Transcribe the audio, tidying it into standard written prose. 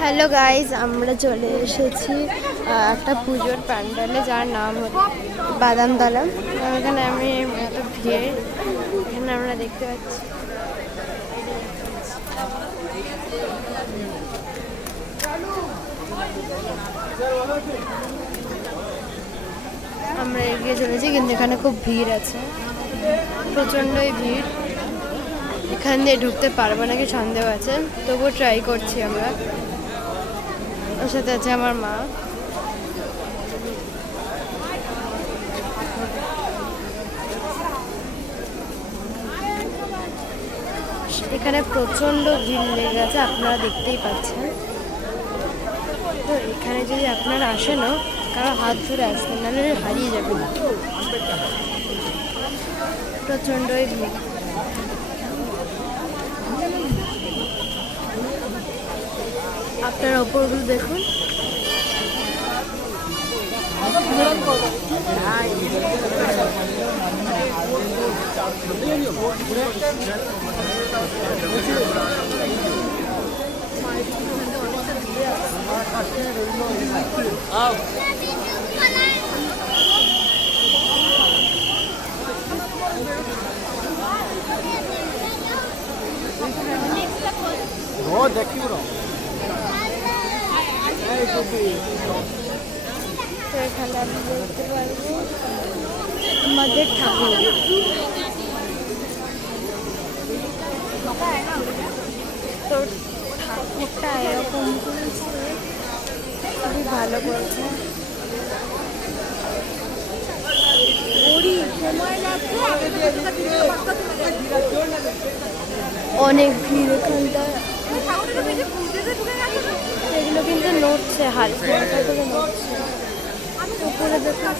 Hello guys, আমরা চলে এসেছি একটা পুজোর প্যান্ডেলে, যার নাম হলো বাদামতলা। এখানে আমি একটা ভিড় এখানে আমরা দেখতে পাচ্ছি। আমরা এগিয়ে চলেছি, কিন্তু এখানে খুব ভিড় আছে, প্রচণ্ডই ভিড়। এখান দিয়ে ঢুকতে পারবো নাকি সন্দেহ আছে, তবুও ট্রাই করছি আমরা। ওর সাথে আছে আমার মা। এখানে প্রচণ্ড ভিড় লেগে গেছে, আপনারা দেখতেই পাচ্ছেন। তো এখানে যদি আপনারা আসেনও, কারো হাত ধরে আসবেন, নাহলে হারিয়ে যাবেন। প্রচণ্ডই ভিড়। আপনারা ওপরগুলো দেখুন। তো এখানে আমি দেখতে পারবো আমাদের ঠাকুর। তো ঠাকুরটা এরকম করেছে, খুবই ভালো করেছে। অনেক ভিড় এখানটা। এগুলো কিন্তু নড়ছে, হালকা হালকা করে নড়ছে। উপরে দেখুন